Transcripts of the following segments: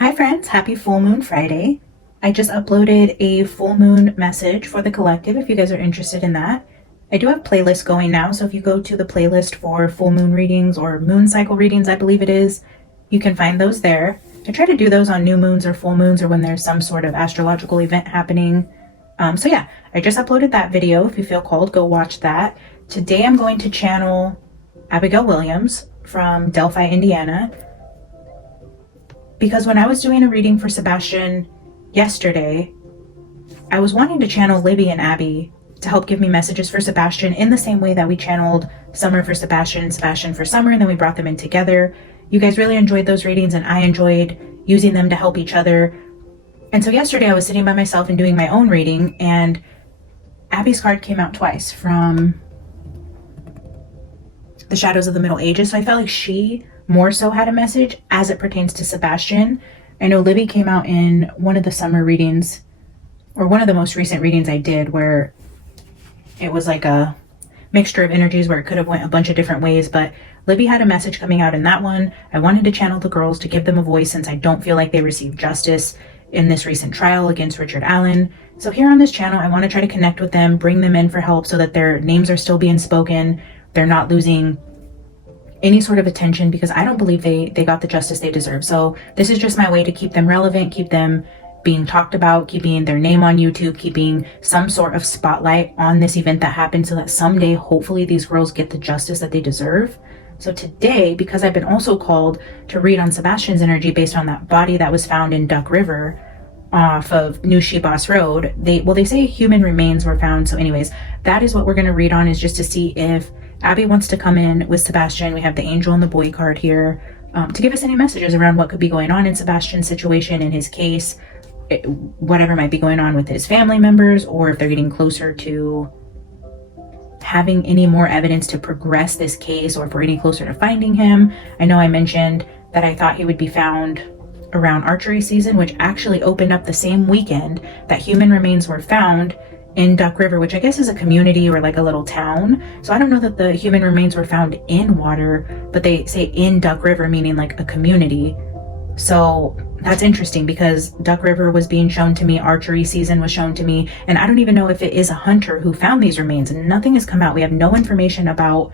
Hi friends, happy full moon Friday. I just uploaded a full moon message for the collective if you guys are interested in that. I do have playlists going now, so if you go to the playlist for full moon readings or moon cycle readings, I believe it is, you can find those there. I try to do those on new moons or full moons or when there's some sort of astrological event happening. So yeah, I just uploaded that video. If you feel called, go watch that. Today I'm going to channel Abigail Williams from Delphi, Indiana, because when I was doing a reading for Sebastian yesterday, I was wanting to channel Libby and Abby to help give me messages for Sebastian in the same way that we channeled Summer for Sebastian, Sebastian for Summer, and then we brought them in together. You guys really enjoyed those readings and I enjoyed using them to help each other. And so yesterday I was sitting by myself and doing my own reading, and Abby's card came out twice from the Shadows of the Middle Ages. So I felt like she more so had a message as it pertains to Sebastian. I know Libby came out in one of the summer readings, or one of the most recent readings I did, where it was like a mixture of energies where it could have went a bunch of different ways, but Libby had a message coming out in that one. I wanted to channel the girls to give them a voice since I don't feel like they received justice in this recent trial against Richard Allen. So here on this channel, I want to try to connect with them, bring them in for help so that their names are still being spoken. They're not losing any sort of attention, because I don't believe they got the justice they deserve. So this is just my way to keep them relevant, keep them being talked about, keeping their name on YouTube, keeping some sort of spotlight on this event that happened so that someday, hopefully, these girls get the justice that they deserve. So today, because I've been also called to read on Sebastian's energy based on that body that was found in Duck River off of New Shibas Road, they say human remains were found. So anyways, that is what we're going to read on, is just to see if Abby wants to come in with Sebastian. We have the angel and the boy card here to give us any messages around what could be going on in Sebastian's situation, in his case, whatever might be going on with his family members, or if they're getting closer to having any more evidence to progress this case, or if we're getting closer to finding him. I know I mentioned that I thought he would be found around archery season, which actually opened up the same weekend that human remains were found in Duck River, which I guess is a community or like a little town. So I don't know that the human remains were found in water, but they say in Duck River, meaning like a community. So that's interesting, because Duck River was being shown to me, archery season was shown to me, and I don't even know if it is a hunter who found these remains, and nothing has come out. We have no information about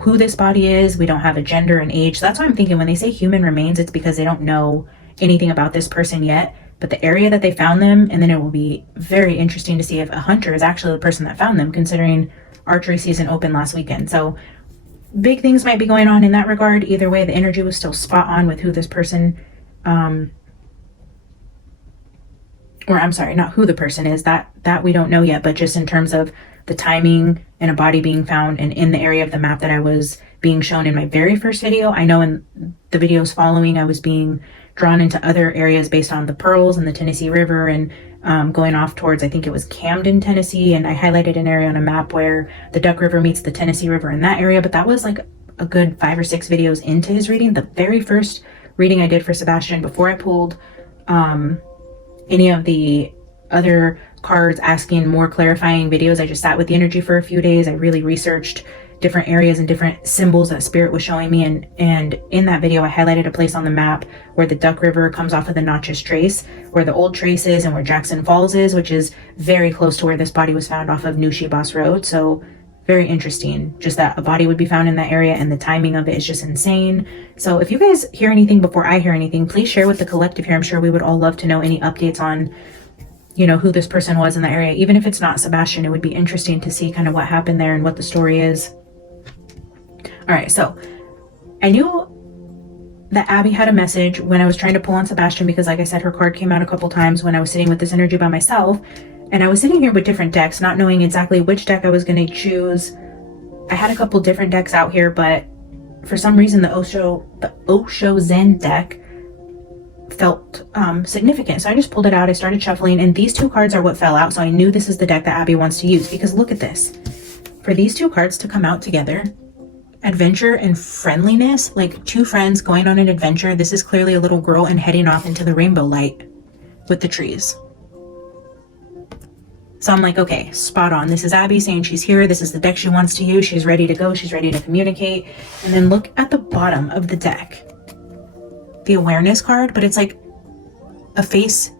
who this body is. We don't have a gender and age. So that's why I'm thinking when they say human remains, it's because they don't know anything about this person yet, but the area that they found them. And then it will be very interesting to see if a hunter is actually the person that found them, considering archery season opened last weekend. So big things might be going on in that regard. Either way, the energy was still spot on with who this person, or I'm sorry, not who the person is, that we don't know yet, but just in terms of the timing and a body being found and in the area of the map that I was being shown in my very first video. I know in the videos following, I was being drawn into other areas based on the pearls and the Tennessee River, and going off towards, I think it was Camden, Tennessee, and I highlighted an area on a map where the Duck River meets the Tennessee River in that area. But that was like a good 5 or 6 videos into his reading. The very first reading I did for Sebastian, before I pulled any of the other cards asking more clarifying videos, I just sat with the energy for a few days. I really researched different areas and different symbols that spirit was showing me, and in that video I highlighted a place on the map where the Duck River comes off of the Notches Trace, where the old trace is, and where Jackson Falls is, which is very close to where this body was found off of New Shibas Road. So very interesting, just that a body would be found in that area, and the timing of it is just insane. So if you guys hear anything before I hear anything, please share with the collective here. I'm sure we would all love to know any updates on, you know, who this person was in the area. Even if it's not Sebastian, it would be interesting to see kind of what happened there and what the story is. All right, so I knew that Abby had a message when I was trying to pull on Sebastian, because like I said, her card came out a couple times when I was sitting with this energy by myself, and I was sitting here with different decks, not knowing exactly which deck I was going to choose. I had a couple different decks out here, but for some reason the Osho Zen deck felt significant. So I just pulled it out, I started shuffling, and these 2 cards are what fell out. So I knew this is the deck that Abby wants to use, because look at this. For these 2 cards to come out together, adventure and friendliness, like 2 friends going on an adventure. This is clearly a little girl and heading off into the rainbow light with the trees. So I'm like, okay, spot on. This is Abby saying she's here. This is the deck she wants to use. She's ready to go. She's ready to communicate. And then look at the bottom of the deck. the awareness card, but it's like a face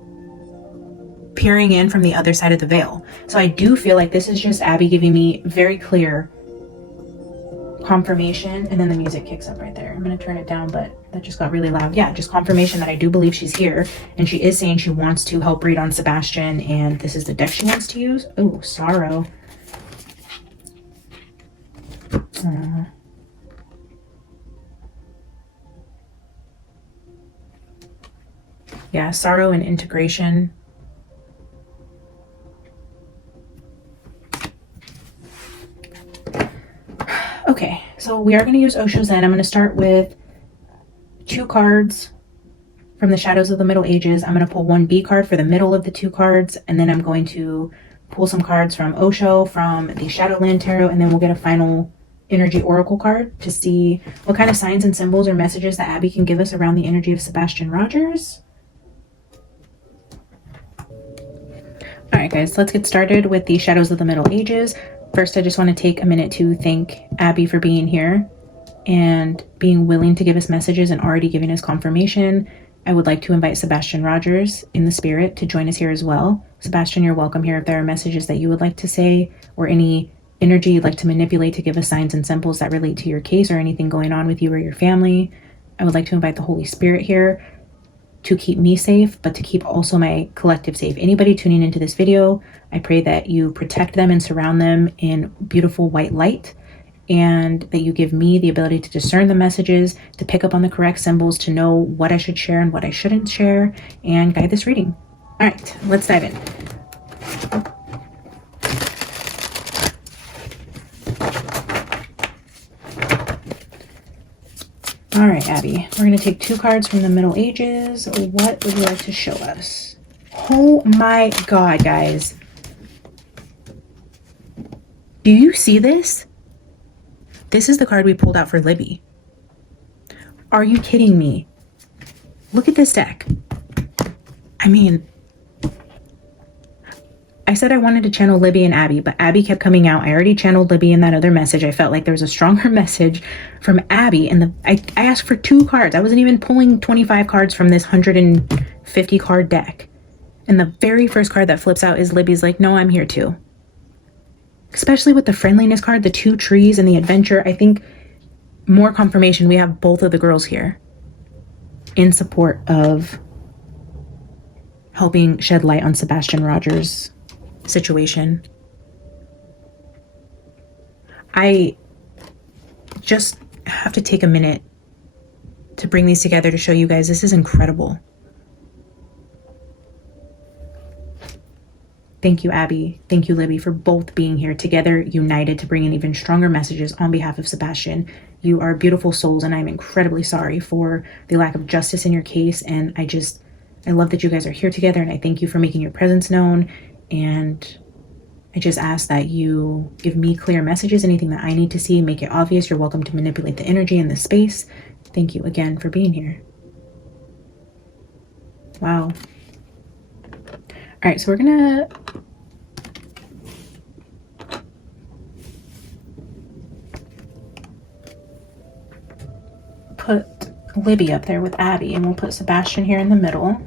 peering in from the other side of the veil. So I do feel like this is just Abby giving me very clear confirmation. And then the music kicks up right there. I'm going to turn it down, but that just got really loud. Yeah, just confirmation that I do believe she's here, and she is saying she wants to help read on Sebastian, and this is the deck she wants to use. Oh, sorrow. Yeah, sorrow and integration. Okay, so we are going to use Osho Zen. I'm going to start with 2 cards from the Shadows of the Middle Ages. I'm going to pull 1 B card for the middle of the 2 cards, and then I'm going to pull some cards from Osho, from the Shadowland Tarot, and then we'll get a final energy oracle card to see what kind of signs and symbols or messages that Abby can give us around the energy of Sebastian Rogers. All right, guys, let's get started with the Shadows of the Middle Ages. First, I just want to take a minute to thank Abby for being here and being willing to give us messages and already giving us confirmation. I would like to invite Sebastian Rogers in the spirit to join us here as well. Sebastian, you're welcome here if there are messages that you would like to say or any energy you'd like to manipulate to give us signs and symbols that relate to your case or anything going on with you or your family. I would like to invite the Holy Spirit here to keep me safe, but to keep also my collective safe. Anybody tuning into this video, I pray that you protect them and surround them in beautiful white light, and that you give me the ability to discern the messages, to pick up on the correct symbols, to know what I should share and what I shouldn't share, and guide this reading. All right, let's dive in. All right, Abby, we're going to take 2 cards from the Middle Ages. What would you like to show us? Oh my God, guys. Do you see this? This is the card we pulled out for Libby. Are you kidding me? Look at this deck. I mean, I said I wanted to channel Libby and Abby, but Abby kept coming out. I already channeled Libby in that other message. I felt like there was a stronger message from Abby. And I asked for 2 cards. I wasn't even pulling 25 cards from this 150 card deck. And the very first card that flips out is Libby's like, no, I'm here too. Especially with the friendliness card, the 2 trees and the adventure. I think more confirmation we have both of the girls here in support of helping shed light on Sebastian Rogers' situation. I just have to take a minute to bring these together to show you guys this is incredible. Thank you, Abby. Thank you, Libby, for both being here together, united to bring in even stronger messages on behalf of Sebastian. You are beautiful souls, and I'm incredibly sorry for the lack of justice in your case. And I love that you guys are here together, and I thank you for making your presence known. And I just ask that you give me clear messages, anything that I need to see, make it obvious. You're welcome to manipulate the energy in this space. Thank you again for being here. Wow. All right, so we're gonna put Libby up there with Abby, and we'll put Sebastian here in the middle.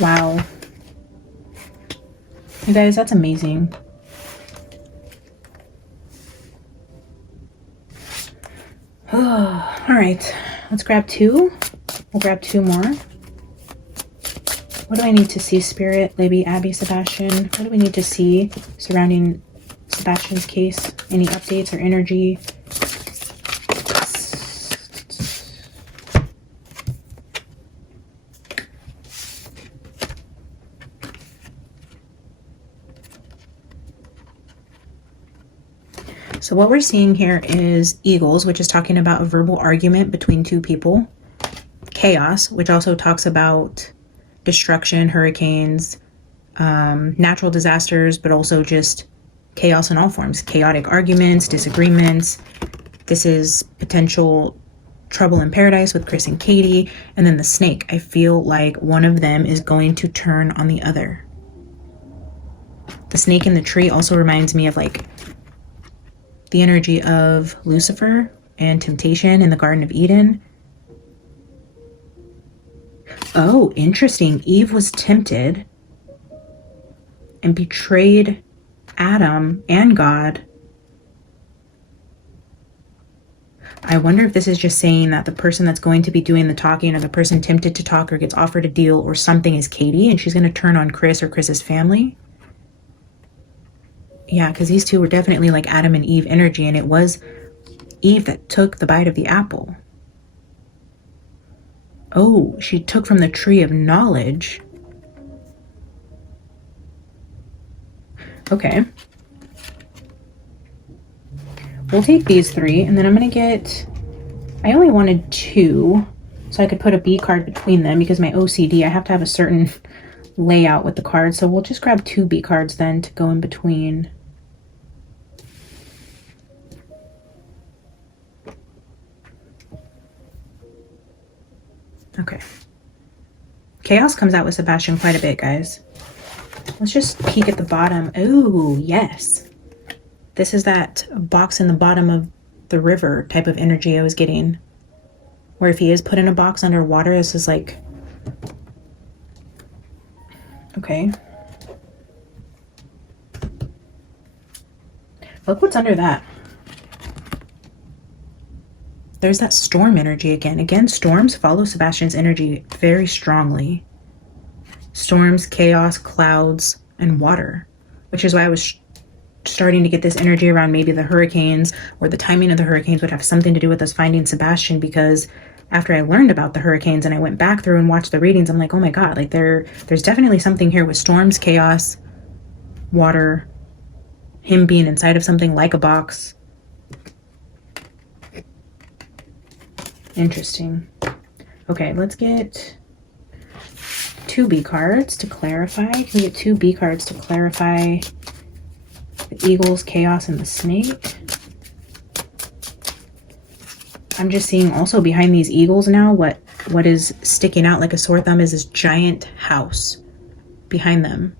Wow. You guys, that's amazing. All right, let's grab 2. We'll grab 2 more. What do I need to see, Spirit, Libby, Abby, Sebastian? What do we need to see surrounding Sebastian's case? Any updates or energy? So what we're seeing here is eagles, which is talking about a verbal argument between 2 people. Chaos, which also talks about destruction, hurricanes, natural disasters, but also just chaos in all forms. Chaotic arguments, disagreements. This is potential trouble in paradise with Chris and Katie. And then the snake. I feel like one of them is going to turn on the other. The snake in the tree also reminds me of like the energy of Lucifer and temptation in the Garden of Eden. Oh, interesting. Eve was tempted and betrayed Adam and God. I wonder if this is just saying that the person that's going to be doing the talking, or the person tempted to talk or gets offered a deal or something, is Katie, and she's going to turn on Chris or Chris's family. Yeah, because these two were definitely like Adam and Eve energy, and it was Eve that took the bite of the apple. Oh, she took from the tree of knowledge. Okay. We'll take these 3, and then I'm going to get... I only wanted 2, so I could put a B card between them, because my OCD, I have to have a certain layout with the cards. So we'll just grab 2 B cards then to go in between. Okay. Chaos comes out with Sebastian quite a bit, guys. Let's just peek at the bottom. Oh, yes. This is that box in the bottom of the river type of energy I was getting. Where if he is put in a box underwater, this is like... Okay. Look what's under that. There's that storm energy again. Again, storms follow Sebastian's energy very strongly. Storms, chaos, clouds, and water. Which is why I was starting to get this energy around maybe the hurricanes, or the timing of the hurricanes would have something to do with us finding Sebastian, because after I learned about the hurricanes and I went back through and watched the readings, I'm like, oh my God, like there's definitely something here with storms, chaos, water, him being inside of something like a box. Interesting. Okay, let's get 2 B cards to clarify. Can we get 2 B cards to clarify the eagles, chaos, and the snake? I'm just seeing also behind these eagles now, what is sticking out like a sore thumb is this giant house behind them.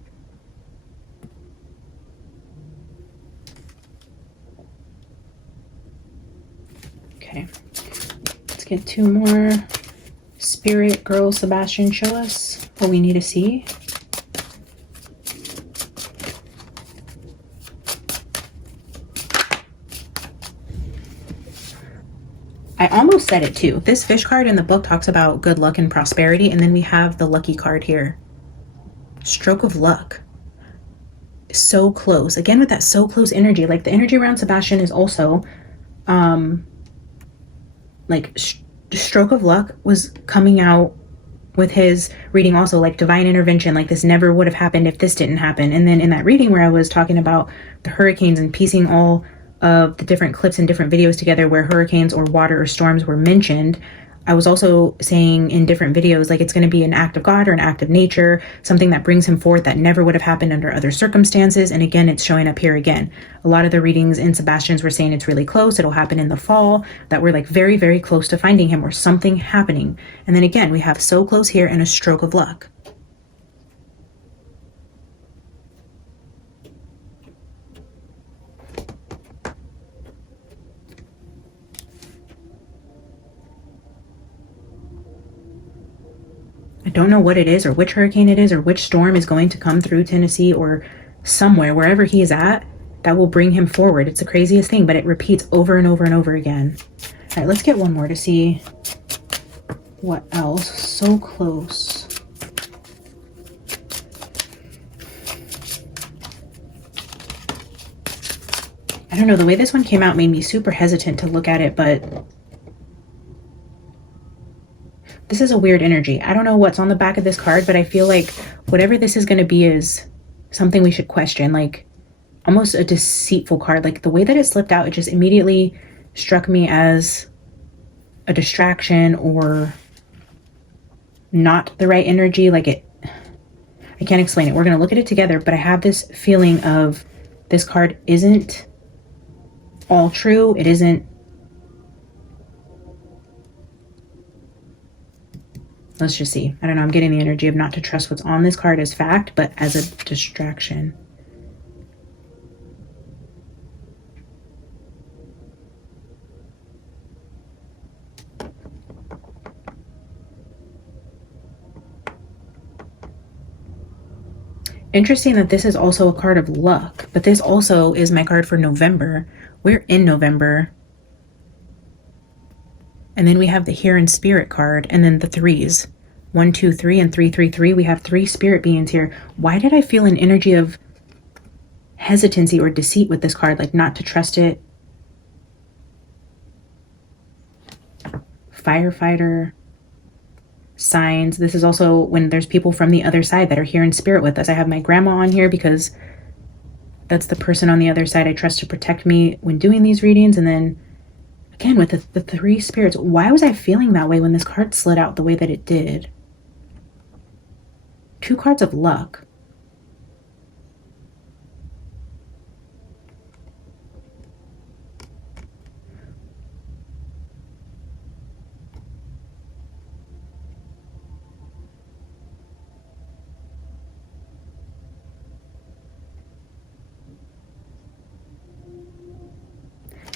Okay. Let's get 2 more. Spirit, girl, Sebastian, show us what we need to see. I almost said it too. This fish card in the book talks about good luck and prosperity, and then we have the lucky card here. Stroke of luck. So close. Again, with that so close energy. Like the energy around Sebastian is also like stroke of luck was coming out with his reading also, like divine intervention, like this never would have happened if this didn't happen. And then in that reading where I was talking about the hurricanes and piecing all of the different clips and different videos together where hurricanes or water or storms were mentioned, I was also saying in different videos, like it's going to be an act of God or an act of nature, something that brings him forth that never would have happened under other circumstances. And again, it's showing up here again. A lot of the readings in Sebastian's were saying it's really close, it'll happen in the fall, that we're like very, very close to finding him or something happening. And then again, we have so close here and a stroke of luck. I don't know what it is or which hurricane it is or which storm is going to come through Tennessee or somewhere, wherever he is at, that will bring him forward. It's the craziest thing, but it repeats over and over and over again. All right, let's get one more to see what else. So close. I don't know, the way this one came out made me super hesitant to look at it, but this is a weird energy. I don't know what's on the back of this card, but I feel like whatever this is going to be is something we should question, like almost a deceitful card. Like the way that it slipped out, it just immediately struck me as a distraction or not the right energy. Like I can't explain it. We're going to look at it together, but I have this feeling of this card isn't all true. It isn't. Let's just see. I don't know. I'm getting the energy of not to trust what's on this card as fact, but as a distraction. Interesting that this is also a card of luck, but this also is my card for November. We're in November. And then we have the Here in Spirit card, and then the threes. 1, 2, 3, and 3, 3, 3. We have 3 spirit beings here. Why did I feel an energy of hesitancy or deceit with this card? Like not to trust it. Firefighter. Signs. This is also when there's people from the other side that are here in spirit with us. I have my grandma on here because that's the person on the other side I trust to protect me when doing these readings. And then again, with the 3 spirits, why was I feeling that way when this card slid out the way that it did? 2 cards of luck.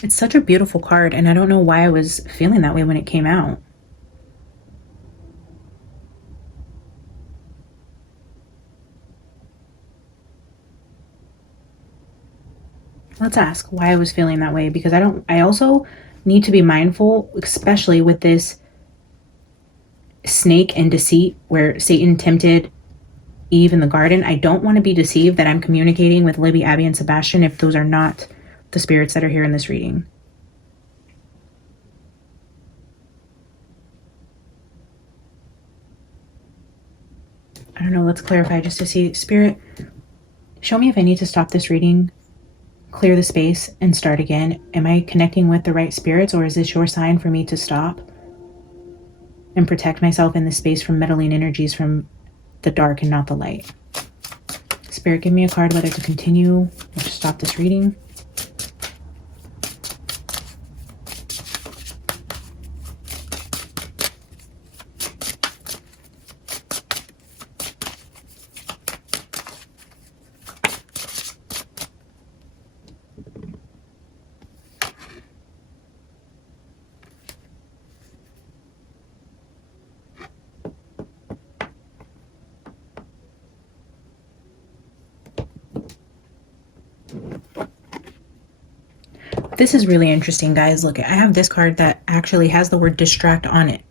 It's such a beautiful card, and I don't know why I was feeling that way when it came out. Let's ask why I was feeling that way, because I also need to be mindful, especially with this snake and deceit where Satan tempted Eve in the garden. I don't want to be deceived that I'm communicating with Libby, Abby, and Sebastian if those are not the spirits that are here in this reading. I don't know, let's clarify just to see. Spirit, show me if I need to stop this reading, clear the space, and start again. Am I connecting with the right spirits, or is this your sign for me to stop and protect myself in this space from meddling energies from the dark and not the light? Spirit, give me a card whether to continue or to stop this reading. This is really interesting, guys. Look, I have this card that actually has the word distract on it.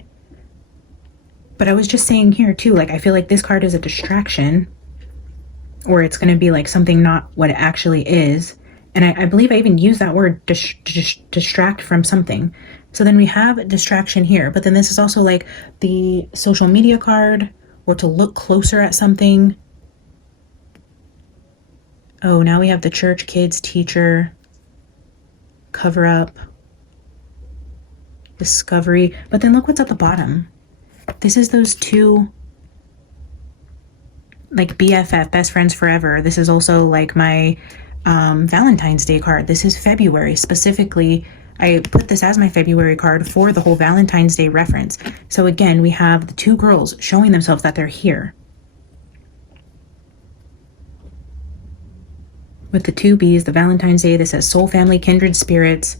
But I was just saying here too, like I feel like this card is a distraction, or it's going to be like something not what it actually is. And I believe I even used that word distract from something. So then we have distraction here, but then this is also like the social media card, or to look closer at something. Oh, now we have the church, kids, teacher, cover up, discovery. But then look what's at the bottom. This is those 2 like BFF, best friends forever. This is also like my Valentine's Day card. This is February specifically. I put this as my February card for the whole Valentine's Day reference. So again, we have the 2 girls showing themselves that they're here. With the 2 B's, the Valentine's Day, this says soul family, kindred spirits.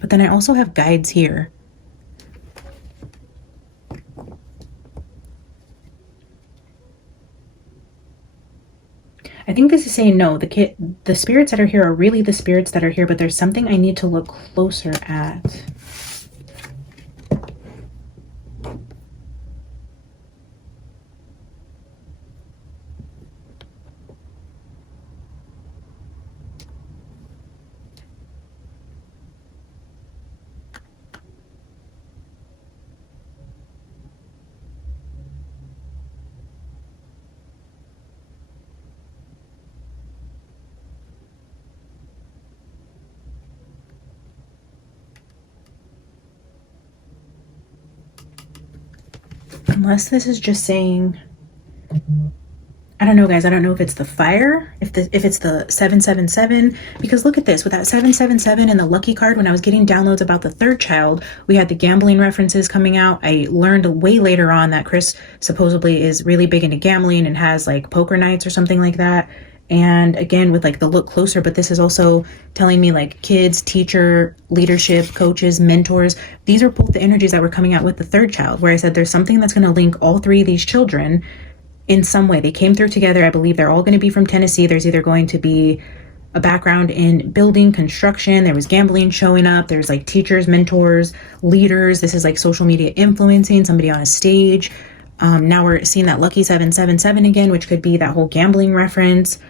But then I also have guides here. I think this is saying no, the spirits that are here are really the spirits that are here, but there's something I need to look closer at. Unless this is just saying, I don't know, guys. I don't know if it's the fire, if it's the 777, because look at this. With that 777 and the lucky card, when I was getting downloads about the 3rd child, we had the gambling references coming out. I learned way later on that Chris supposedly is really big into gambling and has like poker nights or something like that. And again, with like the look closer, but this is also telling me like kids, teacher, leadership, coaches, mentors. These are both the energies that were coming out with the 3rd child, where I said there's something that's going to link all 3 of these children in some way. They came through together. I believe they're all going to be from Tennessee. There's either going to be a background in building, construction. There was gambling showing up. There's like teachers, mentors, leaders. This is like social media influencing, somebody on a stage. Now we're seeing that lucky 777 again, which could be that whole gambling reference.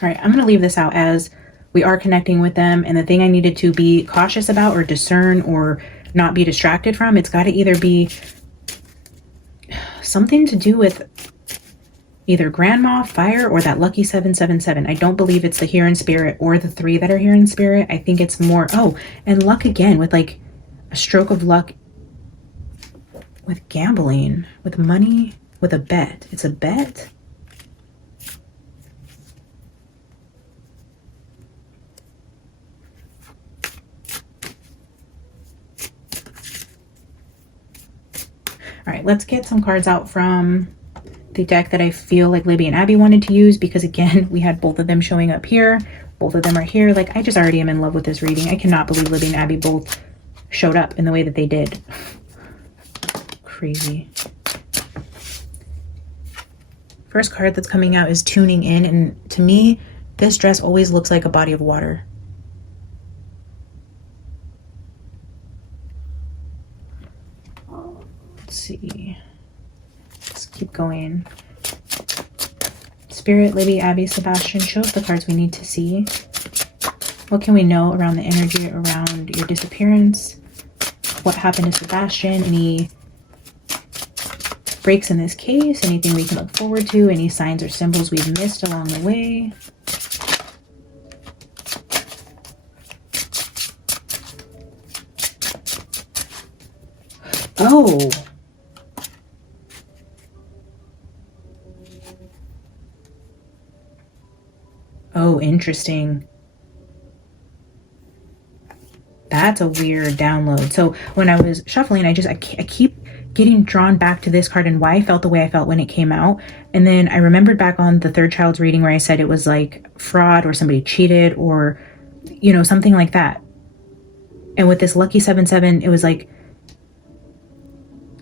All right, I'm going to leave this out as we are connecting with them. And the thing I needed to be cautious about or discern or not be distracted from, it's got to either be something to do with either grandma, fire, or that lucky 777. I don't believe it's the here in spirit or the 3 that are here in spirit. I think it's more, oh, and luck again with like a stroke of luck with gambling, with money, with a bet. It's a bet. All right, let's get some cards out from the deck that I feel like Libby and Abby wanted to use, because again, we had both of them showing up here. Both of them are here. Like, I just already am in love with this reading. I cannot believe Libby and Abby both showed up in the way that they did. Crazy. First card that's coming out is tuning in. And to me, this dress always looks like a body of water. Let's see. Let's keep going. Spirit, Libby, Abby, Sebastian, show us the cards we need to see. What can we know around the energy around your disappearance? What happened to Sebastian? Any breaks in this case? Anything we can look forward to? Any signs or symbols we've missed along the way? Oh. Oh, interesting. That's a weird download. So when I was shuffling, I keep getting drawn back to this card and why I felt the way I felt when it came out. And then I remembered back on the third child's reading where I said it was like fraud or somebody cheated or, you know, something like that. And with this lucky 7-7, it was like,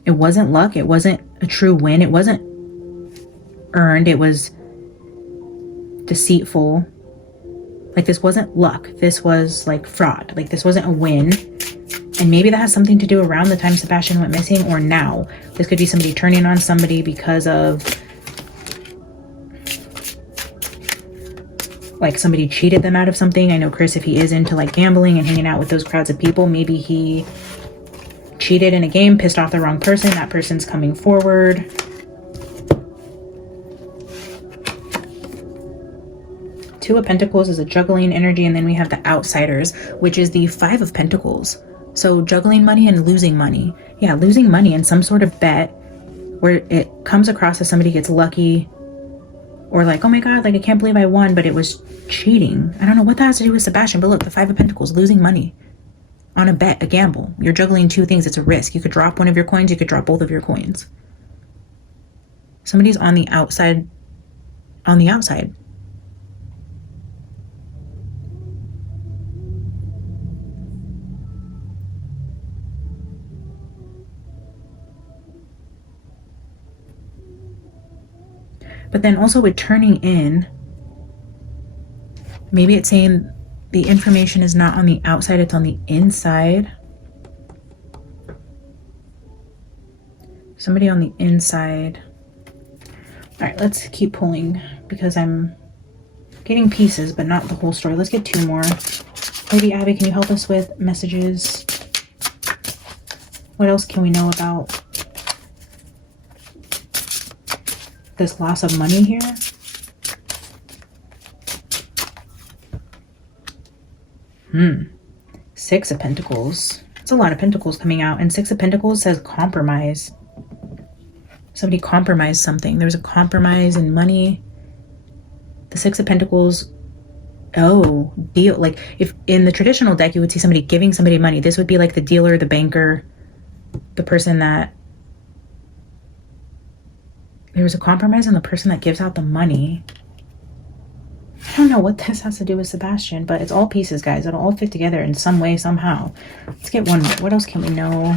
it wasn't luck. It wasn't a true win. It wasn't earned. It was deceitful. Like, this wasn't luck. This was like fraud. Like, this wasn't a win. And maybe that has something to do around the time Sebastian went missing or now. This could be somebody turning on somebody because of like somebody cheated them out of something. I know Chris, if he is into like gambling and hanging out with those crowds of people, maybe he cheated in a game, pissed off the wrong person. That person's coming forward. Two of Pentacles is a juggling energy, and then we have the Outsiders, which is the 5 of Pentacles. So juggling money and losing money. Yeah, losing money in some sort of bet where it comes across as somebody gets lucky or like, oh my God, like I can't believe I won, but it was cheating. I don't know what that has to do with Sebastian, but look, the 5 of Pentacles, losing money on a bet, a gamble. You're juggling two things. It's a risk. You could drop one of your coins. You could drop both of your coins. Somebody's on the outside. On the outside. But then also with turning in, maybe it's saying the information is not on the outside, it's on the inside. Somebody on the inside. All right, let's keep pulling because I'm getting pieces, but not the whole story. Let's get 2 more. Maybe Abby, can you help us with messages? What else can we know about this loss of money here? Six of Pentacles. It's a lot of Pentacles coming out. And 6 of Pentacles says compromise. Somebody compromised something. There's a compromise in money. The 6 of Pentacles. Oh, deal. Like if in the traditional deck, you would see somebody giving somebody money. This would be like the dealer, the banker, the person that there was a compromise on the person that gives out the money. don't know what this has to do with Sebastian, but it's all pieces, guys. It'll all fit together in some way, somehow. Let's get one more. What else can we know?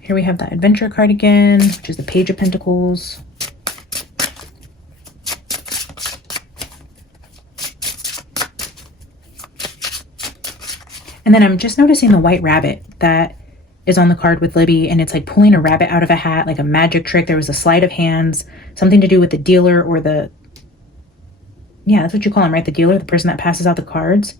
Here we have that adventure card again, which is the Page of Pentacles. And then I'm just noticing the white rabbit that is on the card with Libby, and it's like pulling a rabbit out of a hat, like a magic trick. There was a sleight of hands, something to do with the dealer or the, yeah, that's what you call him, right? The dealer, the person that passes out the cards.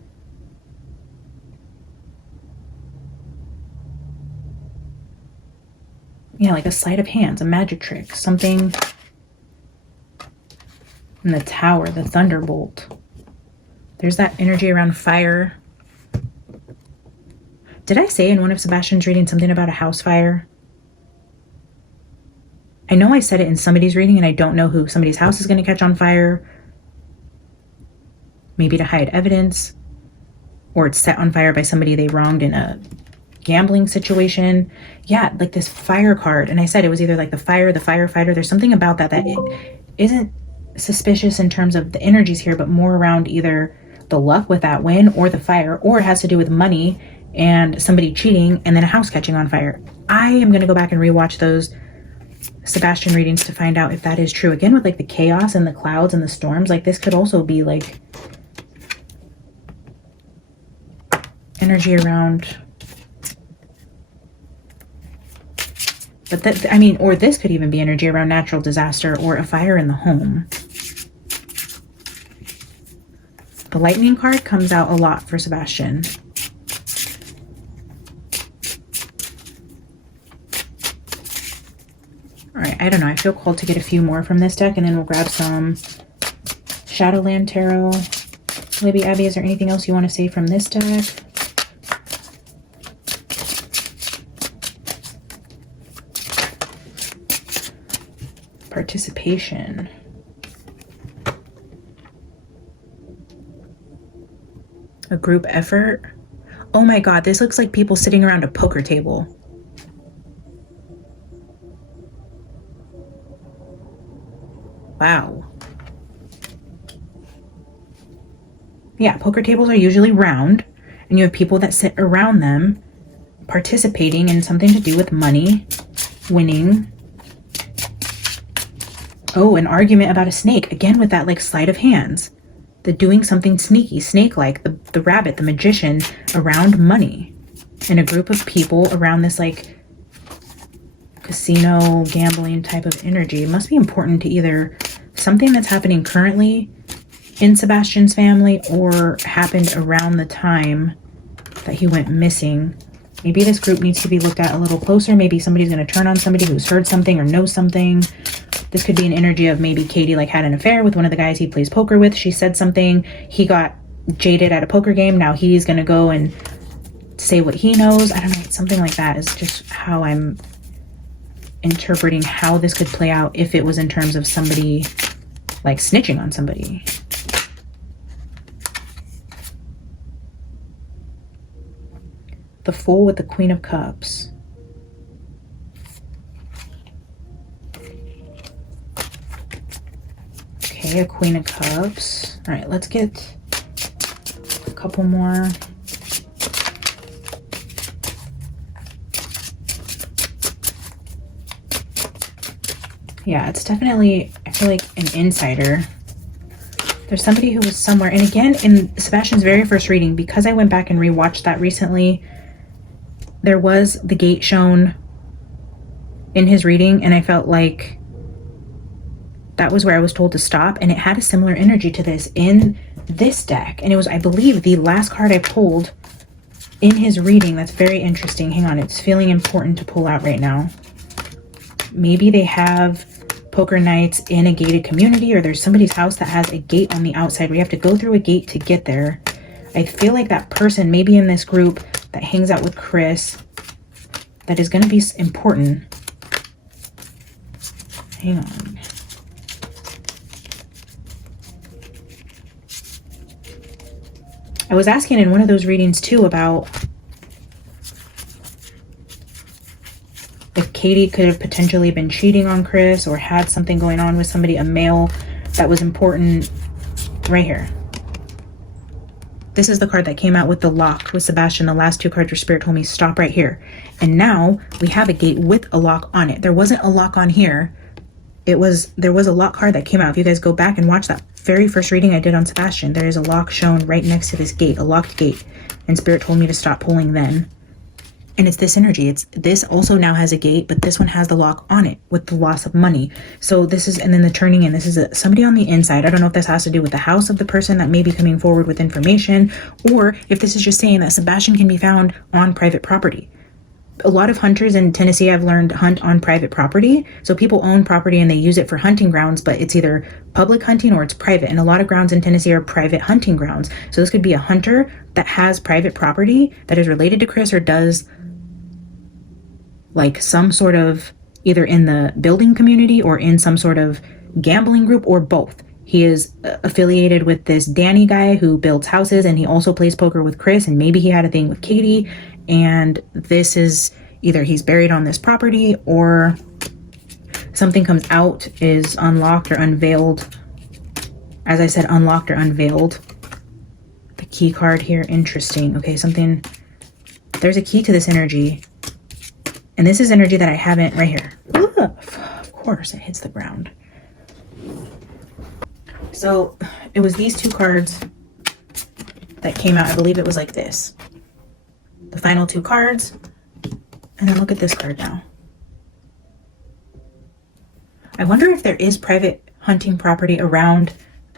Yeah, like a sleight of hands, a magic trick, something. And the Tower, the Thunderbolt. There's that energy around fire. Did I say in one of Sebastian's readings something about a house fire? I know I said it in somebody's reading, and I don't know who. Somebody's house is going to catch on fire. Maybe to hide evidence. Or it's set on fire by somebody they wronged in a gambling situation. Yeah, like this fire card. And I said it was either like the fire, the firefighter. There's something about that it isn't suspicious in terms of the energies here, but more around either the luck with that win or the fire, or it has to do with money and somebody cheating and then a house catching on fire. I am going to go back and rewatch those Sebastian readings to find out if that is true. Again, with like the chaos and the clouds and the storms, like this could also be like energy around. But that, I mean, or this could even be energy around natural disaster or a fire in the home. The lightning card comes out a lot for Sebastian. All right, I don't know. I feel called to get a few more from this deck, and then we'll grab some Shadowland Tarot. Libby, Abby, is there anything else you want to say from this deck? Participation. A group effort. Oh my God, this looks like people sitting around a poker table. Wow. Yeah, poker tables are usually round, and you have people that sit around them participating in something to do with money, winning. Oh, an argument about a snake. Again, with that like sleight of hands. The doing something sneaky, snake-like, the rabbit, the magician, around money. And a group of people around this like casino, gambling type of energy. It must be important to either something that's happening currently in Sebastian's family or happened around the time that he went missing. Maybe this group needs to be looked at a little closer. Maybe somebody's going to turn on somebody who's heard something or knows something. This could be an energy of maybe Katie like had an affair with one of the guys he plays poker with. She said something. He got jaded at a poker game. Now he's going to go and say what he knows. I don't know. Something like that is just how I'm interpreting how this could play out if it was in terms of somebody like snitching on somebody. The Fool with the Queen of Cups. Okay, a Queen of Cups. All right, let's get a couple more. Yeah, it's definitely, I feel like, an insider. There's somebody who was somewhere. And again, in Sebastian's very first reading, because I went back and rewatched that recently, there was the gate shown in his reading, and I felt like that was where I was told to stop, and it had a similar energy to this in this deck. And it was, I believe, the last card I pulled in his reading. That's very interesting. Hang on, it's feeling important to pull out right now. Maybe they have poker nights in a gated community, or there's somebody's house that has a gate on the outside where you have to go through a gate to get there. I feel like that person maybe in this group that hangs out with Chris, that is going to be important. Hang on. I was asking in one of those readings too about if Katie could have potentially been cheating on Chris or had something going on with somebody, a male that was important. Right here. this is the card that came out with the lock with Sebastian. The last two cards where Spirit told me stop right here. And now we have a gate with a lock on it. There wasn't a lock on here. There was a lock card that came out. If you guys go back and watch that very first reading I did on Sebastian, there is a lock shown right next to this gate, a locked gate. And Spirit told me to stop pulling then. And it's this energy. This also now has a gate, but this one has the lock on it with the loss of money. So this is, and then the turning in, this is somebody on the inside. I don't know if this has to do with the house of the person that may be coming forward with information, or if this is just saying that Sebastian can be found on private property. A lot of hunters in Tennessee, I've learned, hunt on private property. So people own property and they use it for hunting grounds, but it's either public hunting or it's private. And a lot of grounds in Tennessee are private hunting grounds. So this could be a hunter that has private property that is related to Chris or does like some sort of, either in the building community or in some sort of gambling group or both. He is affiliated with this Danny guy who builds houses, and he also plays poker with Chris, and maybe he had a thing with Katie. And this is either he's buried on this property or something comes out, is unlocked or unveiled. As I said, unlocked or unveiled. The key card here, interesting. Okay, something, there's a key to this energy. And this is energy that I haven't, right here. Ooh, of course, it hits the ground. So it was these two cards that came out. I believe it was like this. The final two cards. And then look at this card now. I wonder if there is private hunting property around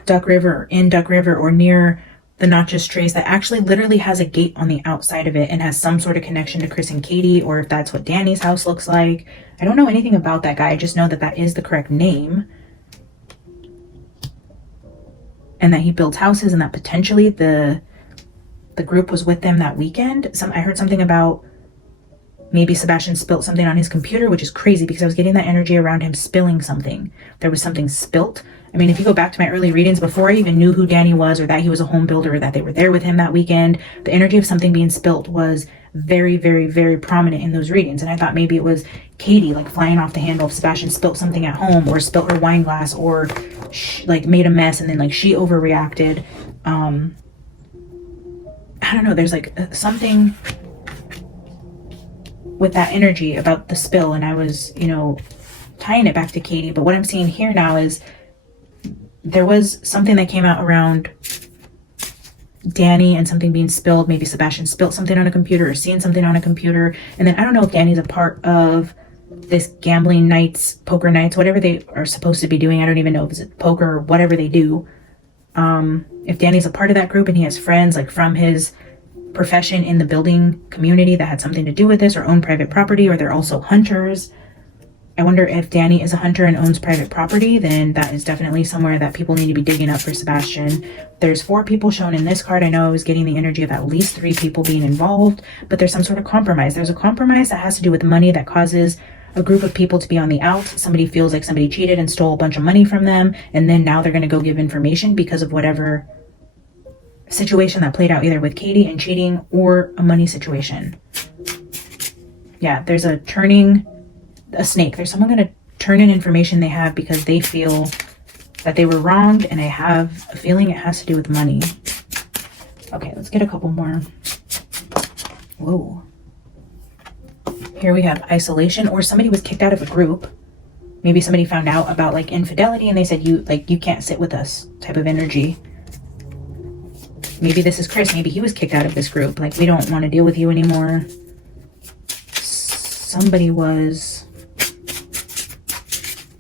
Duck River or in Duck River or near the Notches Trace that actually literally has a gate on the outside of it and has some sort of connection to Chris and Katie, or if that's what Danny's house looks like. I don't know anything about that guy. I just know that that is the correct name. And that he builds houses, and that potentially the group was with them that weekend. I heard something about maybe Sebastian spilt something on his computer, which is crazy because I was getting that energy around him spilling something. There was something spilt. I mean, if you go back to my early readings, before I even knew who Danny was or that he was a home builder or that they were there with him that weekend, the energy of something being spilt was very, very, very prominent in those readings. And I thought maybe it was Katie like flying off the handle if Sebastian spilt something at home, or spilt her wine glass, or like made a mess and then like she overreacted. I don't know. There's like something with that energy about the spill, and I was, tying it back to Katie. But what I'm seeing here now is there was something that came out around Danny and something being spilled. Maybe Sebastian spilled something on a computer or seen something on a computer. And then I don't know if Danny's a part of this gambling nights, poker nights, whatever they are supposed to be doing. I don't even know if it's poker or whatever they do. If Danny's a part of that group and he has friends like from his profession in the building community that had something to do with this or own private property, or they're also hunters. I wonder if Danny is a hunter and owns private property, then that is definitely somewhere that people need to be digging up for Sebastian. There's 4 people shown in this card. I know I was getting the energy of at least 3 people being involved, but there's some sort of compromise. There's a compromise that has to do with money that causes a group of people to be on the out. Somebody feels like somebody cheated and stole a bunch of money from them, and then now they're going to go give information because of whatever situation that played out, either with Katie and cheating or a money situation. Yeah, there's a snake. There's someone going to turn in information they have because they feel that they were wronged, and I have a feeling it has to do with money. Okay, let's get a couple more. Whoa. Here we have isolation, or somebody was kicked out of a group. Maybe somebody found out about like infidelity and they said you can't sit with us type of energy. Maybe this is Chris. Maybe he was kicked out of this group. Like, we don't want to deal with you anymore. Somebody was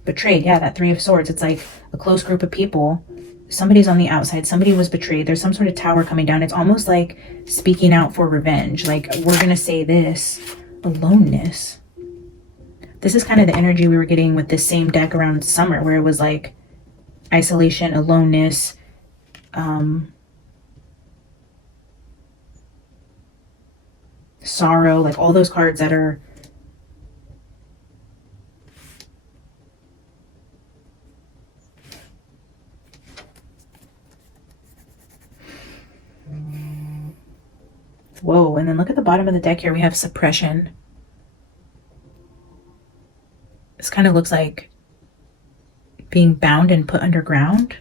betrayed. Yeah, that 3 of Swords. It's like a close group of people. Somebody's on the outside. Somebody was betrayed. There's some sort of tower coming down. It's almost like speaking out for revenge. Like, we're going to say this. Aloneness. This is kind of the energy we were getting with this same deck around summer, where it was like isolation, aloneness, sorrow, like all those cards that are whoa. And then look at the bottom of the deck here. We have suppression. This kind of looks like being bound and put underground.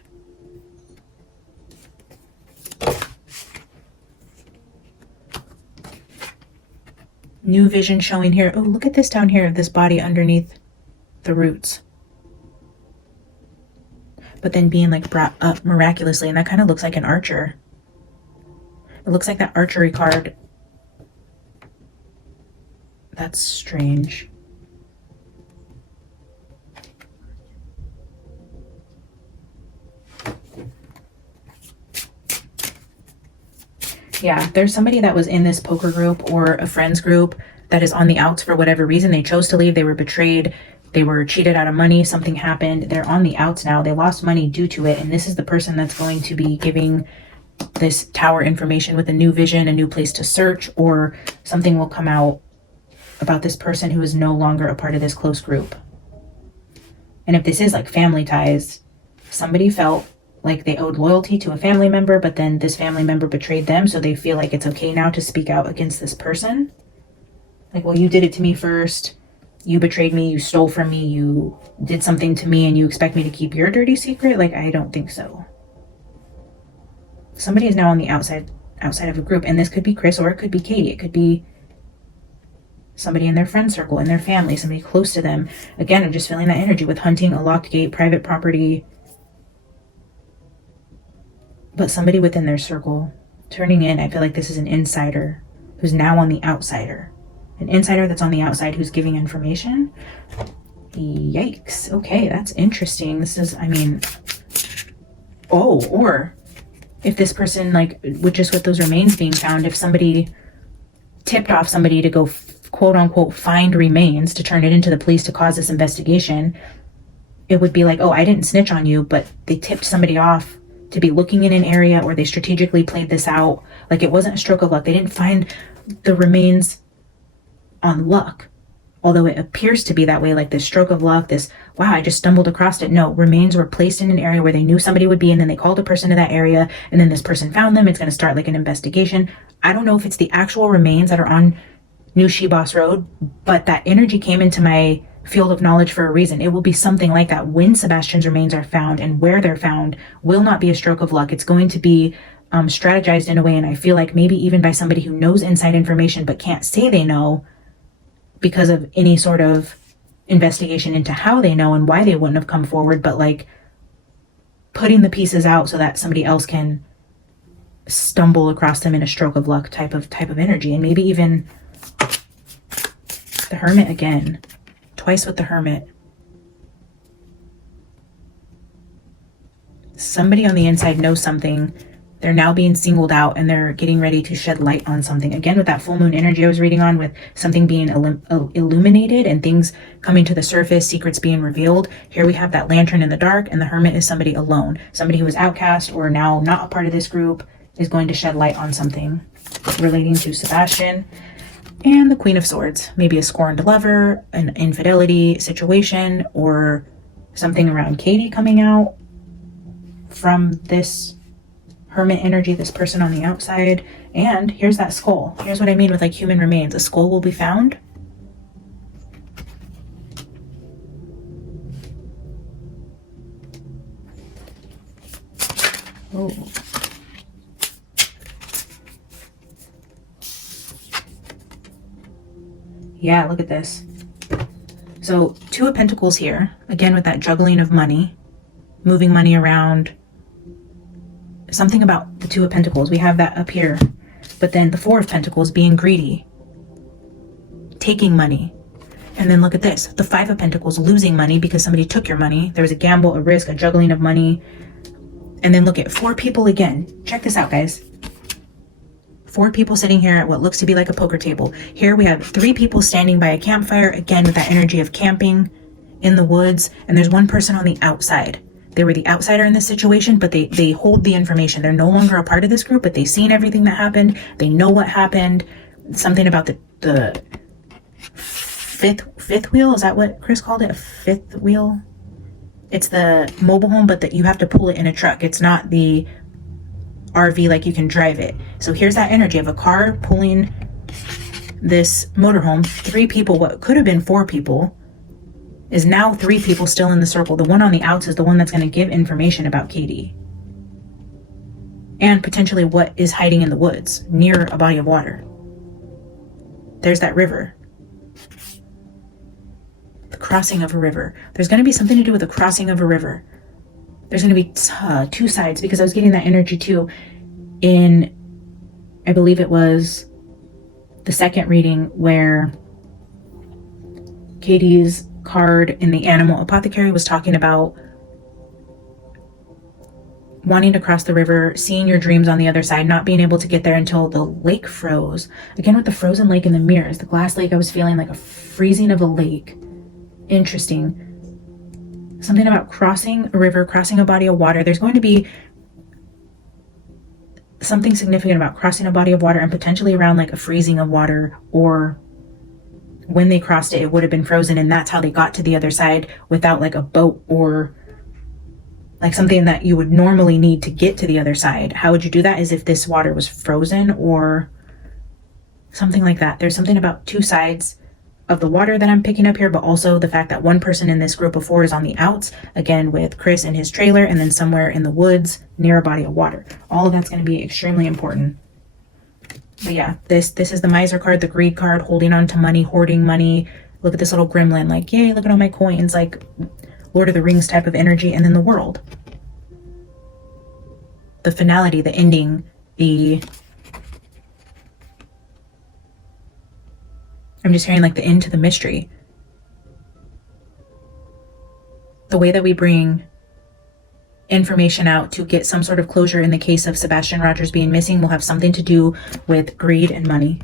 New vision showing here. Oh, look at this down here, this body underneath the roots. But then being like brought up miraculously, and that kind of looks like an archer. It looks like that archery card. That's strange. Yeah, there's somebody that was in this poker group or a friends group that is on the outs for whatever reason. They chose to leave. They were betrayed. They were cheated out of money. Something happened. They're on the outs now. They lost money due to it. And this is the person that's going to be giving this tower information with a new vision, a new place to search, or something will come out about this person who is no longer a part of this close group. And if this is like family ties, somebody felt like they owed loyalty to a family member, but then this family member betrayed them, so they feel like it's okay now to speak out against this person. Like, well, you did it to me first. You betrayed me. You stole from me. You did something to me, and you expect me to keep your dirty secret? Like, I don't think so. Somebody is now on the outside of a group, and this could be Chris or it could be Katie. It could be somebody in their friend circle, in their family, somebody close to them. Again, I'm just feeling that energy with hunting, a locked gate, private property. But somebody within their circle turning in. I feel like this is an insider who's now on the outsider. An insider that's on the outside who's giving information. Yikes. Okay, that's interesting. This is, I mean, oh, or if this person, like, with those remains being found, if somebody tipped off somebody to go quote unquote find remains to turn it into the police to cause this investigation, it would be like, oh, I didn't snitch on you, but they tipped somebody off to be looking in an area, or they strategically played this out. Like, it wasn't a stroke of luck. They didn't find the remains on luck, although it appears to be that way, like this stroke of luck, this, wow, I just stumbled across it. No, remains were placed in an area where they knew somebody would be, and then they called a person to that area, and then this person found them. It's going to start like an investigation. I don't know if it's the actual remains that are on New She-Boss Road, but that energy came into my field of knowledge for a reason. It will be something like that when Sebastian's remains are found, and where they're found will not be a stroke of luck. It's going to be strategized in a way, and I feel like maybe even by somebody who knows inside information but can't say they know because of any sort of investigation into how they know and why they wouldn't have come forward, but like putting the pieces out so that somebody else can stumble across them in a stroke of luck type of energy. And maybe even the Hermit again. Twice with the Hermit. Somebody on the inside knows something. They're now being singled out, and they're getting ready to shed light on something. Again, with that full moon energy I was reading on, with something being illuminated and things coming to the surface, secrets being revealed. Here we have that lantern in the dark, and the Hermit is somebody alone. Somebody who is outcast or now not a part of this group is going to shed light on something relating to Sebastian. And the Queen of Swords, maybe a scorned lover, an infidelity situation, or something around Katie coming out from this Hermit energy, this person on the outside. And here's that skull. Here's what I mean with like human remains. A skull will be found. Oh. Yeah, look at this. So 2 of Pentacles here, again with that juggling of money, moving money around. Something about the 2 of Pentacles, we have that up here. But then the 4 of Pentacles being greedy, taking money. And then look at this, the 5 of Pentacles losing money because somebody took your money. There was a gamble, a risk, a juggling of money. And then look at 4 people again. Check this out, guys. 4 people sitting here at what looks to be like a poker table. Here we have 3 people standing by a campfire, again with that energy of camping in the woods. And there's 1 person on the outside. They were the outsider in this situation, but they hold the information. They're no longer a part of this group, but they've seen everything that happened. They know what happened. Something about the fifth wheel. Is that what Chris called it? A 5th wheel? It's the mobile home, but that you have to pull it in a truck. It's not the RV like you can drive it. So here's that energy of a car pulling this motorhome. 3 people, what could have been 4 people, is now 3 people still in the circle. The one on the outs is the one that's going to give information about Katie. And potentially what is hiding in the woods near a body of water. there's that river. The crossing of a river. There's going to be something to do with the crossing of a river. There's going to be two sides, because I was getting that energy too in, I believe it was the second reading, where Katie's card in the Animal Apothecary was talking about wanting to cross the river, seeing your dreams on the other side, not being able to get there until the lake froze. Again, with the frozen lake in the mirrors, the glass lake, I was feeling like a freezing of a lake. Interesting. Something about crossing a river, crossing a body of water. There's going to be something significant about crossing a body of water, and potentially around like a freezing of water, or when they crossed it, it would have been frozen, and that's how they got to the other side without like a boat or like something that you would normally need to get to the other side. How would you do that? Is if this water was frozen or something like that. There's something about two sides of the water that I'm picking up here, but also the fact that one person in this group of 4 is on the outs, again with Chris in his trailer, and then somewhere in the woods near a body of water. All of that's going to be extremely important. But yeah, this is the miser card, the greed card, holding on to money, hoarding money. Look at this little gremlin, like, yay, look at all my coins, like Lord of the Rings type of energy. And then the world, the finality, the ending, I'm just hearing like the end to the mystery. The way that we bring information out to get some sort of closure in the case of Sebastian Rogers being missing will have something to do with greed and money,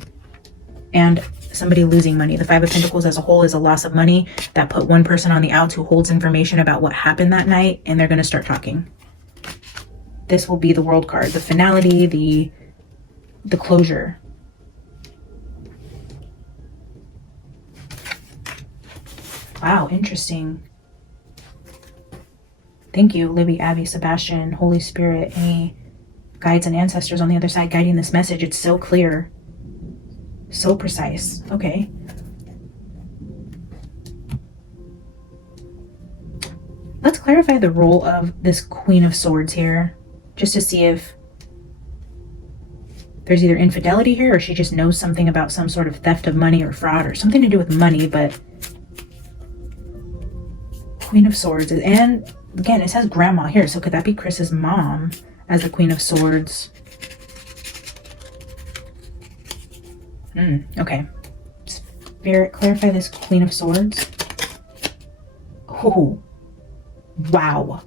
and somebody losing money. The 5 of Pentacles as a whole is a loss of money that put one person on the outs who holds information about what happened that night, and they're going to start talking. This will be the world card, the finality, the closure. Wow, interesting. Thank you, Libby, Abby, Sebastian, Holy Spirit, any guides and ancestors on the other side guiding this message. It's so clear, so precise. Okay. Let's clarify the role of this Queen of Swords here, just to see if there's either infidelity here, or she just knows something about some sort of theft of money or fraud or something to do with money. But Queen of Swords, and again, it says grandma here, so could that be Chris's mom as the Queen of Swords? Okay. Spirit, clarify this Queen of Swords. Oh, wow.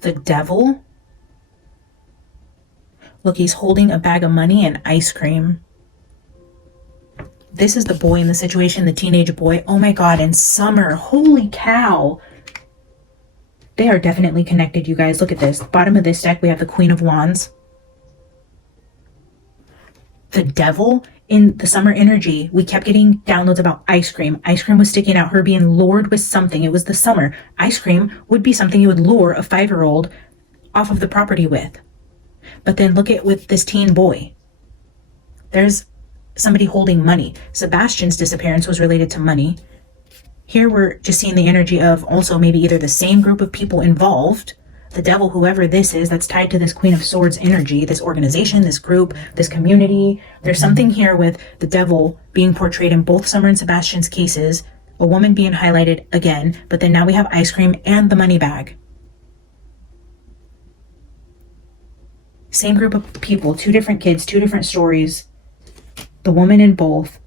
The Devil? Look, he's holding a bag of money and ice cream. This is the boy in the situation, the teenage boy. Oh my God, and Summer. Holy cow. They are definitely connected, you guys. Look at this. Bottom of this deck, we have the Queen of Wands. The Devil in the Summer energy. We kept getting downloads about ice cream. Ice cream was sticking out, her being lured with something. It was the summer. Ice cream would be something you would lure a 5-year-old off of the property with. But then look at with this teen boy. There's somebody holding money. Sebastian's disappearance was related to money. Here we're just seeing the energy of also maybe either the same group of people involved, the Devil, whoever this is, that's tied to this Queen of Swords energy, this organization, this group, this community. There's something here with the Devil being portrayed in both Summer and Sebastian's cases, a woman being highlighted again, but then now we have ice cream and the money bag. Same group of people, 2 different kids, 2 different stories. The woman in both.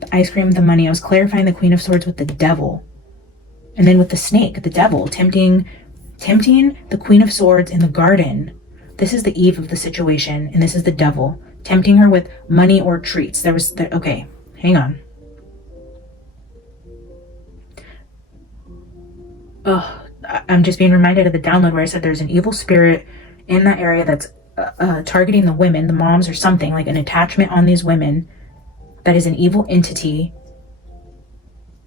The ice cream, the money. I was clarifying the Queen of Swords with the Devil. And then with the snake, the Devil, tempting the Queen of Swords in the garden. This is the Eve of the situation, and this is the Devil, tempting her with money or treats. Okay, hang on. Oh, I'm just being reminded of the download where I said there's an evil spirit in that area that's targeting the women, the moms or something, like an attachment on these women that is an evil entity.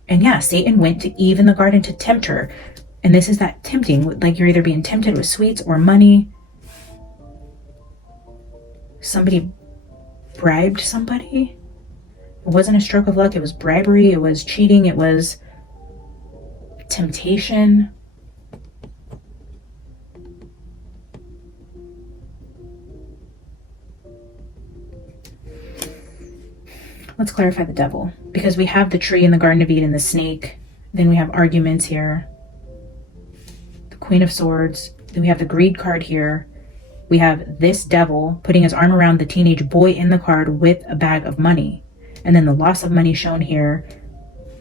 And yeah, Satan went to Eve in the garden to tempt her. And this is that tempting, like you're either being tempted with sweets or money. Somebody bribed somebody. It wasn't a stroke of luck. It was bribery. It was cheating. It was temptation. Let's clarify the devil, because we have the tree in the Garden of Eden, the snake. Then we have arguments here. The Queen of Swords. Then we have the greed card here. We have this devil putting his arm around the teenage boy in the card with a bag of money. And then the loss of money shown here.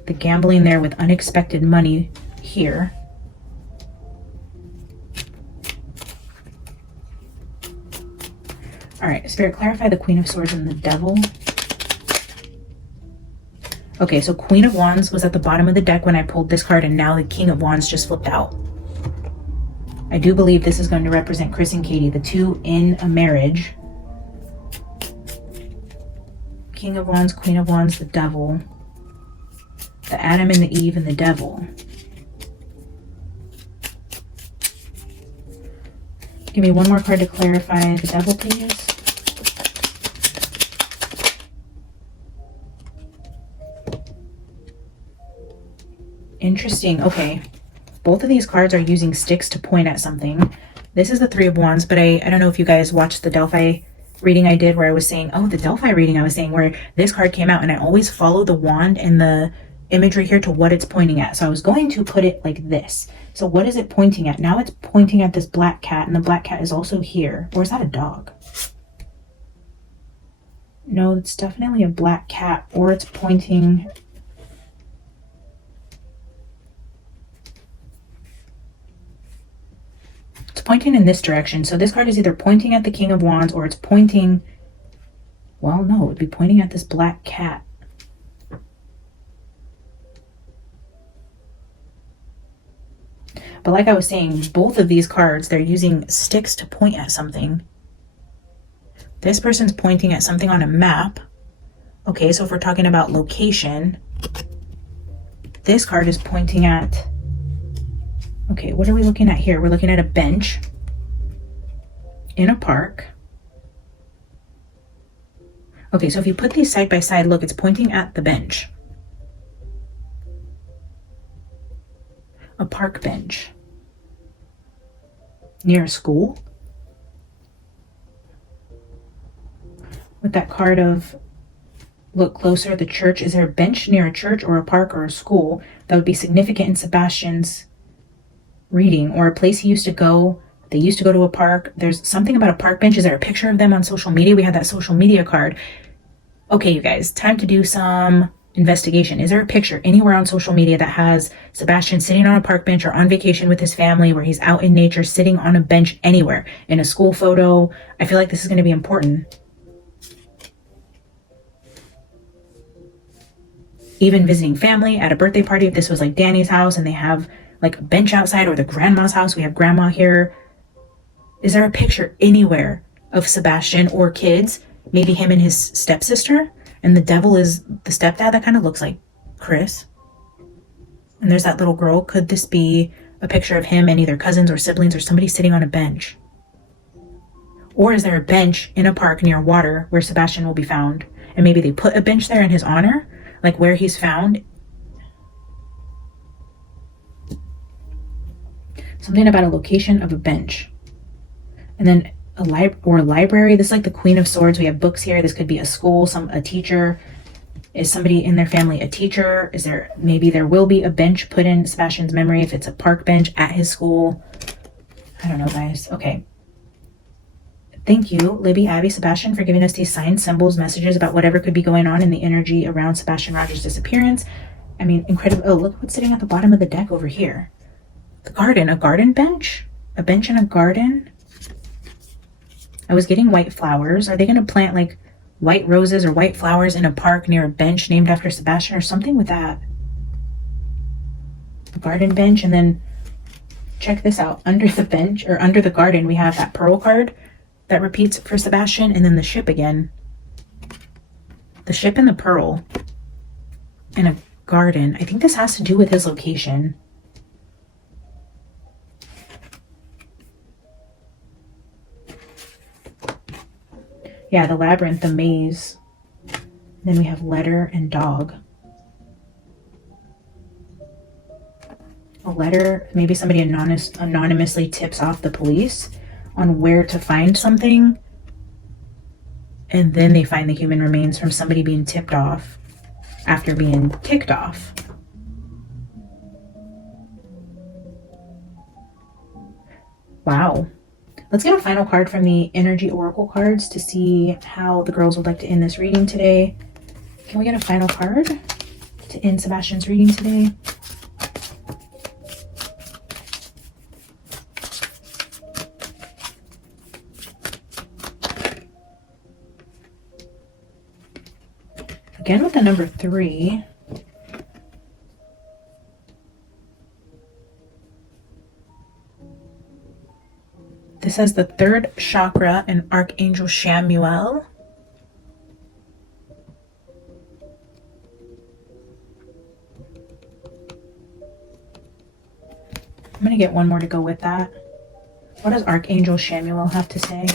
The gambling there with unexpected money here. All right, Spirit, clarify the Queen of Swords and the devil. Okay, so Queen of Wands was at the bottom of the deck when I pulled this card, and now the King of Wands just flipped out. I do believe this is going to represent Chris and Katie, the two in a marriage. King of Wands, Queen of Wands, the devil. The Adam and the Eve and the devil. Give me one more card to clarify the devil, please. Interesting. Okay. Both of these cards are using sticks to point at something. This is the Three of Wands, but I don't know if you guys watched the Delphi reading I did where I was saying, oh, the Delphi reading I was saying where this card came out, and I always follow the wand and the imagery here to what it's pointing at. So I was going to put it like this. So what is it pointing at? Now it's pointing at this black cat, and the black cat is also here. Or is that a dog? No, it's definitely a black cat, or it's pointing... pointing in this direction. So this card is either pointing at the King of Wands, or it's pointing, well, no, it would be pointing at this black cat. But like I was saying, both of these cards, they're using sticks to point at something. This person's pointing at something on a map. Okay, so if we're talking about location, this card is pointing at... Okay, what are we looking at here? We're looking at a bench in a park. Okay, so if you put these side by side, look, it's pointing at the bench. A park bench. Near a school. With that card of look closer at the church. Is there a bench near a church or a park or a school that would be significant in Sebastian's reading, or a place he used to go? They used to go to a park. There's something about a park bench. Is there a picture of them on social media? We had that social media card. Okay, you guys, time to do some investigation. Is there a picture anywhere on social media that has Sebastian sitting on a park bench or on vacation with his family, where he's out in nature, sitting on a bench anywhere? In a school photo? I feel like this is going to be important. Even visiting family at a birthday party, if this was like Danny's house and they have like a bench outside, or the grandma's house, we have grandma here. Is there a picture anywhere of Sebastian or kids? Maybe him and his stepsister, and the devil is the stepdad. That kind of looks like Chris. And there's that little girl. Could this be a picture of him and either cousins or siblings or somebody sitting on a bench? Or is there a bench in a park near water where Sebastian will be found? And maybe they put a bench there in his honor, like where he's found. Something about a location of a bench. And then a library. This is like the Queen of Swords. We have books here. This could be a school, a teacher. Is somebody in their family a teacher? Is there, maybe there will be a bench put in Sebastian's memory if it's a park bench at his school. I don't know, guys. Okay. Thank you, Libby, Abby, Sebastian, for giving us these signs, symbols, messages about whatever could be going on in the energy around Sebastian Rogers' disappearance. I mean, incredible. Oh, look what's sitting at the bottom of the deck over here. The garden, a garden bench? A bench in a garden? I was getting white flowers. Are they going to plant like white roses or white flowers in a park near a bench named after Sebastian or something with that? A garden bench. And then check this out. Under the bench, or under the garden, we have that pearl card that repeats for Sebastian, and then the ship again. The ship and the pearl in a garden. I think this has to do with his location. Yeah, the labyrinth, the maze. Then we have letter and dog. A letter, maybe somebody anonymously tips off the police on where to find something. And then they find the human remains from somebody being tipped off after being ticked off. Wow. Let's get a final card from the Energy Oracle cards to see how the girls would like to end this reading today. Can we get a final card to end Sebastian's reading today? Again with the number 3. This says the 3rd chakra and Archangel Shamuel. I'm going to get one more to go with that. What does Archangel Shamuel have to say?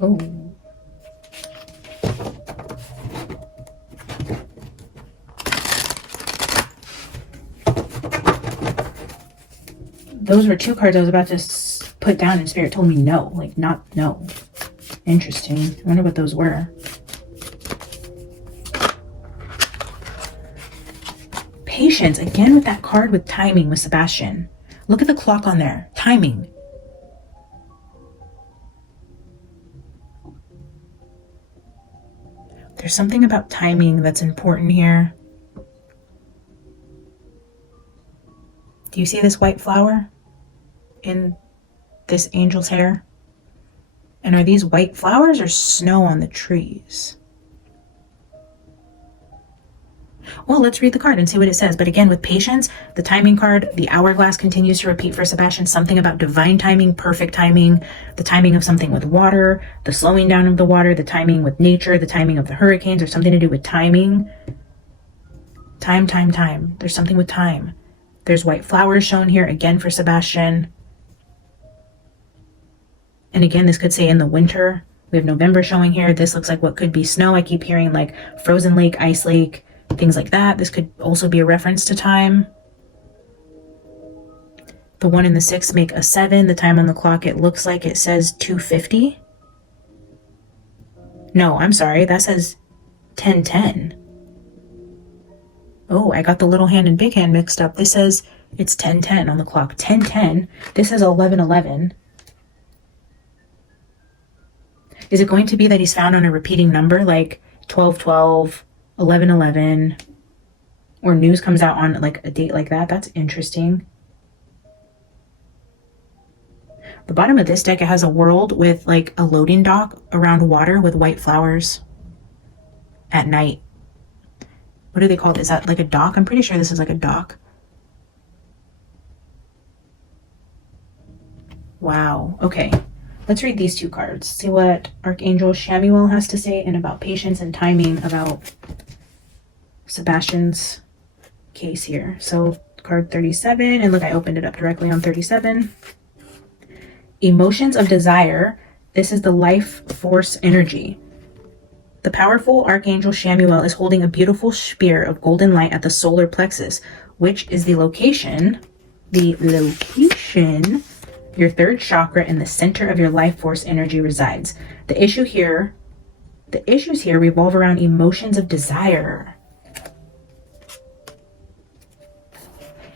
Oh. Those were 2 cards I was about to put down and Spirit told me no. Like, not no. Interesting. I wonder what those were. Patience. Again with that card with timing with Sebastian. Look at the clock on there. Timing. There's something about timing that's important here. Do you see this white flower in this angel's hair? And are these white flowers or snow on the trees? Well, let's read the card and see what it says. But again, with patience, the timing card, the hourglass continues to repeat for Sebastian. Something about divine timing, perfect timing, the timing of something with water, the slowing down of the water, the timing with nature, the timing of the hurricanes, or something to do with timing. Time. There's something with time. There's white flowers shown here again for Sebastian. And again, this could say in the winter. We have November showing here. This looks like what could be snow. I keep hearing like frozen lake, ice lake, things like that. This could also be a reference to time. The 1 and the 6 make a 7. The time on the clock, it looks like it says 2:50. No, I'm sorry. That says 10:10. Oh, I got the little hand and big hand mixed up. This says it's 10:10 on the clock. 10:10. This says 11:11. Is it going to be that he's found on a repeating number like 12:12, 11:11, or news comes out on like a date like that? That's interesting. The bottom of this deck, it has a world with like a loading dock around water with white flowers at night. What do they call it? Is that like a dock? I'm pretty sure this is like a dock. Wow. Okay. Let's read these 2 cards. See what Archangel Shamuel has to say and about patience and timing about Sebastian's case here. So card 37, and look, I opened it up directly on 37. Emotions of desire. This is the life force energy. The powerful Archangel Shamuel is holding a beautiful spear of golden light at the solar plexus, which is the location, your 3rd chakra in the center of your life force energy resides. The issues here revolve around emotions of desire.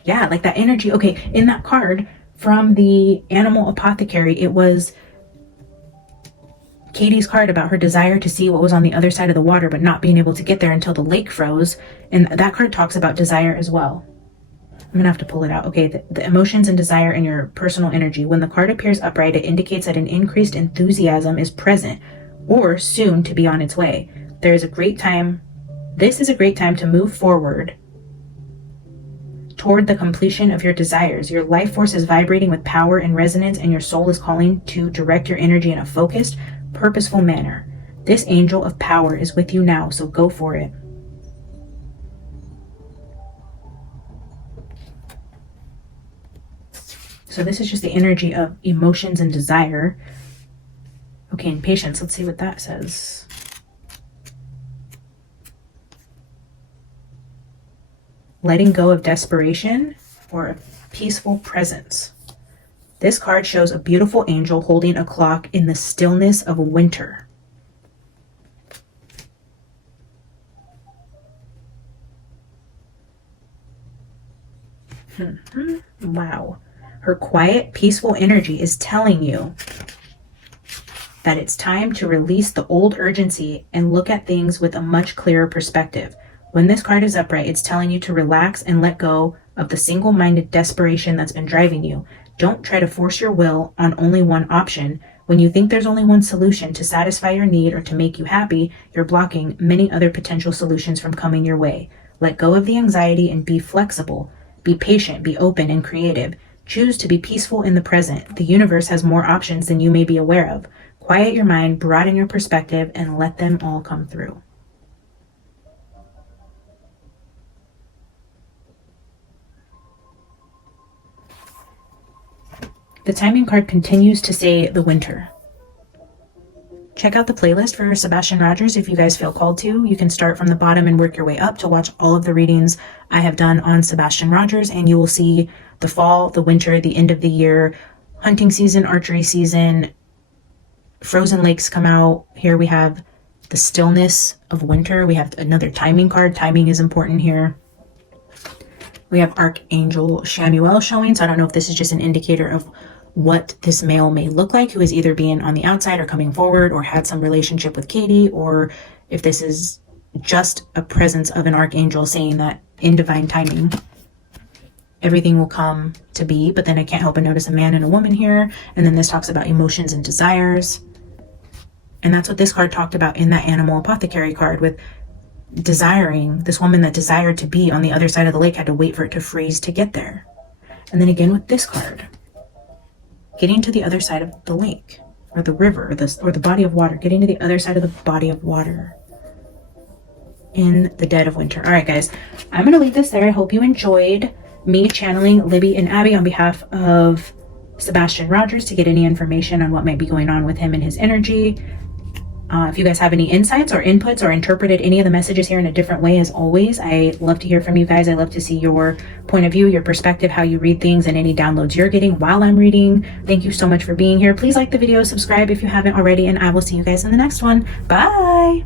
Yeah, like that energy. Okay, in that card from the Animal Apothecary, it was Katie's card about her desire to see what was on the other side of the water, but not being able to get there until the lake froze. And that card talks about desire as well. I'm gonna have to pull it out. Okay, the emotions and desire in your personal energy. When the card appears upright, it indicates that an increased enthusiasm is present or soon to be on its way. This is a great time to move forward toward the completion of your desires. Your life force is vibrating with power and resonance, and your soul is calling to direct your energy in a focused, purposeful manner. This angel of power is with you now, so go for it. So this is just the energy of emotions and desire. Okay, and patience. Let's see what that says. Letting go of desperation or a peaceful presence. This card shows a beautiful angel holding a clock in the stillness of winter. Wow. Her quiet, peaceful energy is telling you that it's time to release the old urgency and look at things with a much clearer perspective. When this card is upright, it's telling you to relax and let go of the single-minded desperation that's been driving you. Don't try to force your will on only one option. When you think there's only one solution to satisfy your need or to make you happy, you're blocking many other potential solutions from coming your way. Let go of the anxiety and be flexible. Be patient, be open and creative. Choose to be peaceful in the present. The universe has more options than you may be aware of. Quiet your mind, broaden your perspective, and let them all come through. The timing card continues to say the winter. Check out the playlist for Sebastian Rogers if you guys feel called to. You can start from the bottom and work your way up to watch all of the readings I have done on Sebastian Rogers, and you will see the fall, the winter, the end of the year, hunting season, archery season, frozen lakes come out. Here we have the stillness of winter. We have another timing card. Timing is important here. We have Archangel Shamuel showing, so I don't know if this is just an indicator of what this male may look like, who is either being on the outside or coming forward or had some relationship with Katie, or if this is just a presence of an archangel saying that in divine timing everything will come to be. But then I can't help but notice a man and a woman here, and then this talks about emotions and desires, and that's what this card talked about in that animal apothecary card, with desiring. This woman that desired to be on the other side of the lake had to wait for it to freeze to get there. And then again with this card, getting to the other side of the lake or the river or the body of water, getting to the other side of the body of water in the dead of winter. All right, guys, I'm going to leave this there. I hope you enjoyed me channeling Libby and Abby on behalf of Sebastian Rogers to get any information on what might be going on with him and his energy. If you guys have any insights or inputs or interpreted any of the messages here in a different way, as always, I love to hear from you guys. I love to see your point of view, your perspective, how you read things, and any downloads you're getting while I'm reading. Thank you so much for being here. Please like the video, subscribe if you haven't already, and I will see you guys in the next one. Bye!